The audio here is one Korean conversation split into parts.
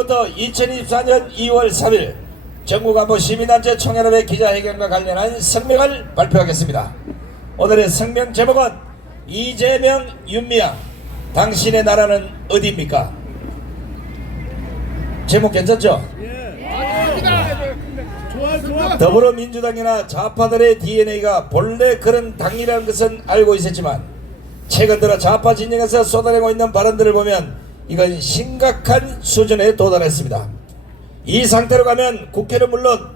지금부터 2024년 2월 3일 전국안보 시민단체 총연합의 기자회견과 관련한 성명을 발표하겠습니다. 오늘의 성명 제목은 이재명 윤미향 당신의 나라는 어디입니까? 제목 괜찮죠? 더불어민주당이나 좌파들의 DNA가 본래 그런 당이라는 것은 알고 있었지만 최근 들어 좌파 진영에서 쏟아내고 있는 발언들을 보면 이건 심각한 수준에 도달했습니다. 이 상태로 가면 국회는 물론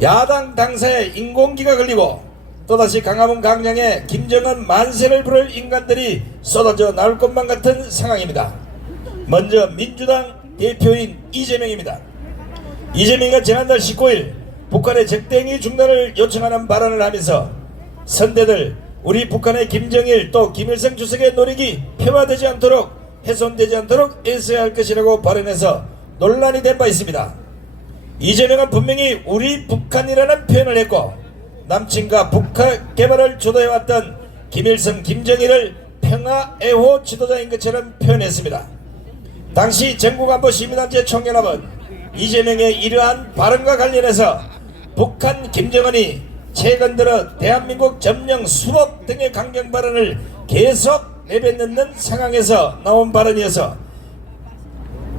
야당 당사에 인공기가 걸리고 또다시 강화문 강장에 김정은 만세를 부를 인간들이 쏟아져 나올 것만 같은 상황입니다. 먼저 민주당 대표인 이재명입니다. 이재명이가 지난달 19일 북한의 적대행위 중단을 요청하는 발언을 하면서 선대들 우리 북한의 김정일 또 김일성 주석의 노력이 폄하되지 않도록 훼손되지 않도록 애써야 할 것이라고 발언해서 논란이 된 바 있습니다. 이재명은 분명히 우리 북한이라는 표현을 했고 남친과 북한 개발을 주도해왔던 김일성 김정일을 평화 애호 지도자인 것처럼 표현했습니다. 당시 전국안보 시민단체 총연합은 이재명의 이러한 발언과 관련해서 북한 김정은이 최근 들어 대한민국 점령 수복 등의 강경 발언을 계속 내뱉는 상황에서 나온 발언이어서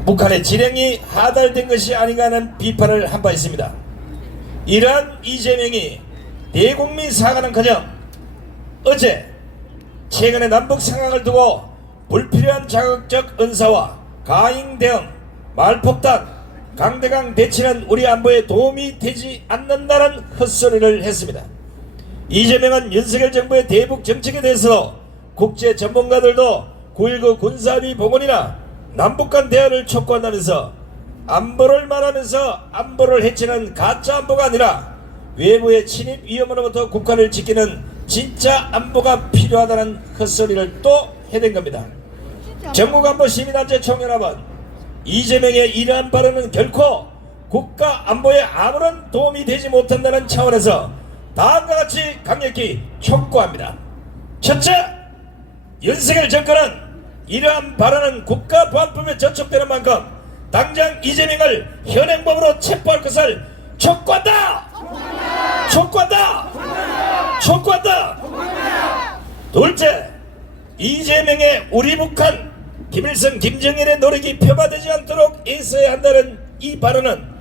북한의 지령이 하달된 것이 아닌가 하는 비판을 한 바 있습니다. 이러한 이재명이 대국민 사과는 커녕 어제 최근의 남북 상황을 두고 불필요한 자극적 은사와 가잉 대응, 말폭탄, 강대강 대치는 우리 안보에 도움이 되지 않는다는 헛소리를 했습니다. 이재명은 윤석열 정부의 대북 정책에 대해서 국제 전문가들도 9.19 군사합의 복원이나 남북 간 대화를 촉구한다면서 안보를 말하면서 안보를 해치는 가짜 안보가 아니라 외부의 침입 위험으로부터 국가를 지키는 진짜 안보가 필요하다는 헛소리를 또 해댄 겁니다. 전국안보 시민단체 총연합은 이재명의 이러한 발언은 결코 국가 안보에 아무런 도움이 되지 못한다는 차원에서 다음과 같이 강력히 촉구합니다. 첫째, 윤석열 정권은 이러한 발언은 국가보안법에 저촉되는 만큼 당장 이재명을 현행법으로 체포할 것을 촉구한다! 촉구한다! 촉구한다! 둘째, 이재명의 우리 북한 김일성 김정일의 노력이 폄하되지 않도록 애써야 한다는 이 발언은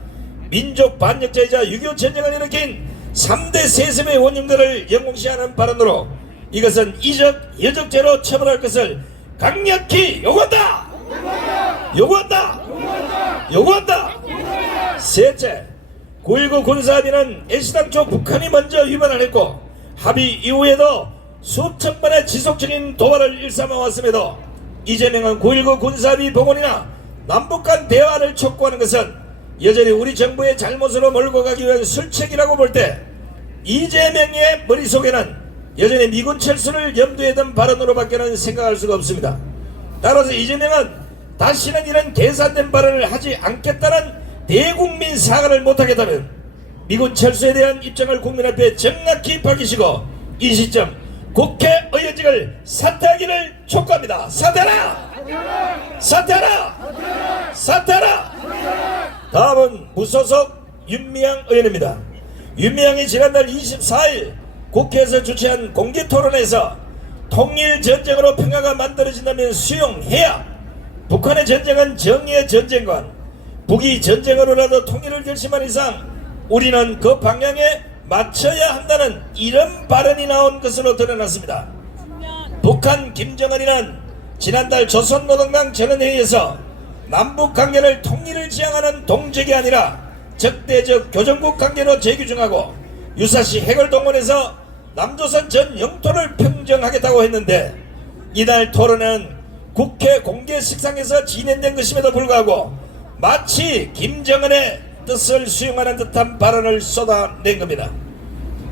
민족 반역자이자 6.25 전쟁을 일으킨 3대 세습의 원흉들을 영웅시하는 발언으로 이것은 이적 여적죄로 처벌할 것을 강력히 요구한다! 요구한다! 요구한다! 셋째 9.19 군사합의는 애시당초 북한이 먼저 위반을 했고 합의 이후에도 수천 번의 지속적인 도발을 일삼아 왔음에도 이재명은 9.19 군사합의 복원이나 남북 간 대화를 촉구하는 것은 여전히 우리 정부의 잘못으로 몰고 가기 위한 술책이라고 볼 때 이재명의 머릿속에는 여전히 미군 철수를 염두에 둔 발언으로밖에는 생각할 수가 없습니다. 따라서 이재명은 다시는 이런 계산된 발언을 하지 않겠다는 대국민 사과를 못하겠다면 미군 철수에 대한 입장을 국민 앞에 정확히 밝히시고 이 시점 국회 의원직을 사퇴하기를 촉구합니다. 사퇴하라! 사퇴하라! 사퇴하라! 다음은 무소속 윤미향 의원입니다. 윤미향이 지난달 24일 국회에서 주최한 공개 토론에서 통일 전쟁으로 평화가 만들어진다면 수용해야 북한의 전쟁은 정의의 전쟁관 북이 전쟁으로라도 통일을 결심한 이상 우리는 그 방향에 맞춰야 한다는 이런 발언이 나온 것으로 드러났습니다. 북한 김정은이는 지난달 조선노동당 전원회의에서 남북 관계를 통일을 지향하는 동족이 아니라 적대적 교정국 관계로 재규정하고 유사시 핵을 동원해서 남조선 전 영토를 평정하겠다고 했는데 이날 토론은 국회 공개 식상에서 진행된 것임에도 불구하고 마치 김정은의 뜻을 수용하는 듯한 발언을 쏟아낸 겁니다.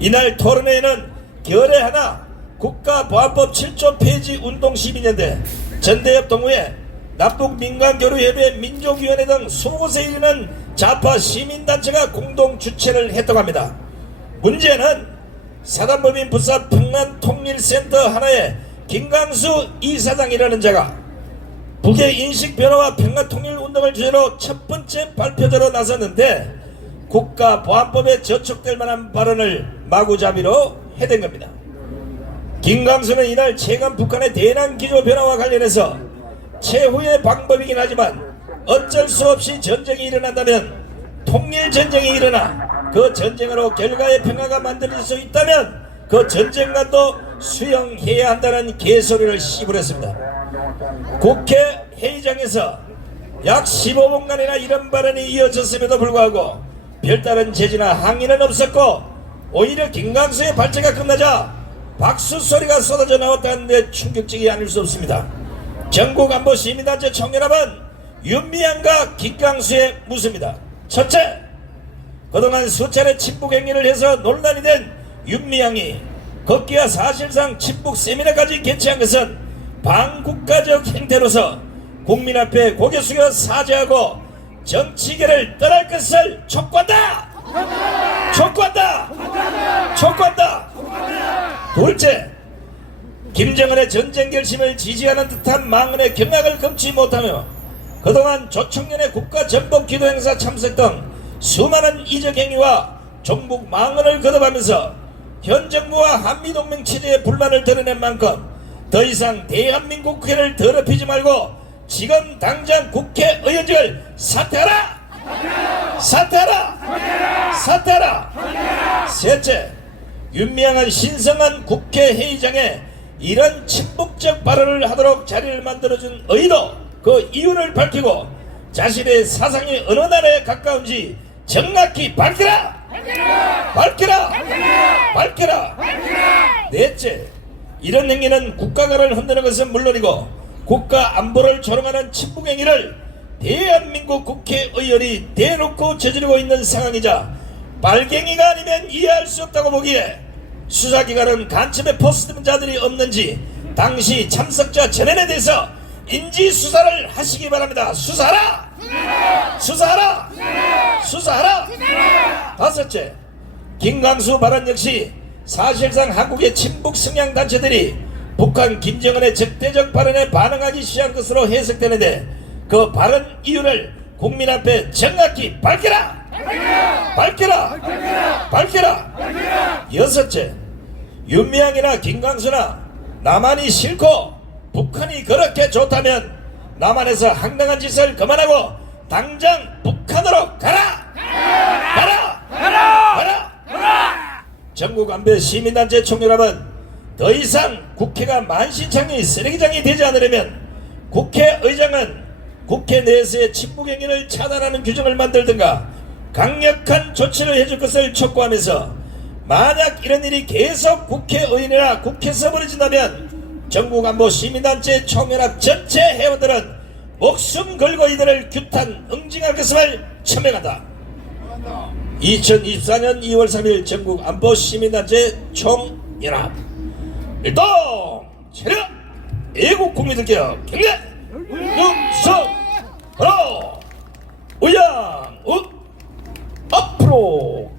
이날 토론회에는 결의 하나 국가보안법 7조 폐지 운동 시민연대 전대협 동호회 남북민간교류협회 민족위원회 등 20곳에 이르는 좌파 시민단체가 공동 주최를 했다고 합니다. 문제는 사단법인 부산 평안통일센터 하나의 김강수 이사장이라는 자가 북의 인식 변화와 평화 통일 운동을 주제로 첫 번째 발표자로 나섰는데 국가 보안법에 저촉될 만한 발언을 마구잡이로 해댄 겁니다. 김강수는 이날 최근 북한의 대남 기조 변화와 관련해서 최후의 방법이긴 하지만 어쩔 수 없이 전쟁이 일어난다면 통일 전쟁이 일어나 그 전쟁으로 결과의 평화가 만들어질 수 있다면 그 전쟁관도 수용해야 한다는 개소리를 씹으렸습니다. 국회 회의장에서 약 15분간이나 이런 발언이 이어졌음에도 불구하고 별다른 제지나 항의는 없었고 오히려 김강수의 발제가 끝나자 박수 소리가 쏟아져 나왔다는데 충격적이 아닐 수 없습니다. 전국 안보 시민단체 청년합은 윤미향과 김강수의 무수입니다. 첫째, 그동안 수차례 친북 행위를 해서 논란이 된 윤미향이 걷기와 사실상 친북 세미나까지 개최한 것은 반국가적 행태로서 국민 앞에 고개 숙여 사죄하고 정치계를 떠날 것을 촉구한다! 촉구한다! 촉구한다! 둘째, 김정은의 전쟁 결심을 지지하는 듯한 망언의 경악을 금치 못하며 그동안 조청년의 국가 전복 기도 행사 참석 등 수많은 이적 행위와 종북 망언을 거듭하면서 현 정부와 한미동맹 체제에 불만을 드러낸 만큼 더 이상 대한민국 국회를 더럽히지 말고 지금 당장 국회의원직을 사퇴하라! 사퇴하라! 사퇴하라! 셋째, 윤미향은 신성한 국회 회의장에 이런 친북적 발언을 하도록 자리를 만들어준 의도 그 이유를 밝히고 자신의 사상이 어느 나라에 가까운지 정확히 밝혀라! 밝혀라! 밝혀라! 넷째, 이런 행위는 국가가를 흔드는 것은 물론이고 국가 안보를 조롱하는 친북 행위를 대한민국 국회의원이 대놓고 저지르고 있는 상황이자 빨갱이가 아니면 이해할 수 없다고 보기에 수사기관은 간첩에 포스트된 자들이 없는지 당시 참석자 전원에 대해서 인지 수사를 하시기 바랍니다. 수사하라! 수사하라! 수사하라! 다섯째, 김광수 발언 역시 사실상 한국의 친북 성향 단체들이 북한 김정은의 적대적 발언에 반응하기 시작한 것으로 해석되는데 그 발언 이유를 국민 앞에 정확히 밝혀라! 밝혀라! 밝혀라! 여섯째, 윤미향이나 김광수나 남한이 싫고 북한이 그렇게 좋다면 남한에서 황당한 짓을 그만하고 당장 북한으로! 가라! 가라! 가라! 전국 안배 시민단체 총연합은 더 이상 국회가 만신창이 쓰레기장이 되지 않으려면 국회의장은 국회 내에서의 친북 행위를 차단하는 규정을 만들든가 강력한 조치를 해줄 것을 촉구하면서 만약 이런 일이 계속 국회의원이나 국회에서 벌어진다면 전국 안보 시민단체 총연합 전체 회원들은 목숨 걸고 이들을 규탄 응징할 것을 천명한다. 2024년 2월 3일 전국 안보 시민단체 총연합. 일동 차렷 애국 국민들께 경례! 육성! 하나 우양 우 앞으로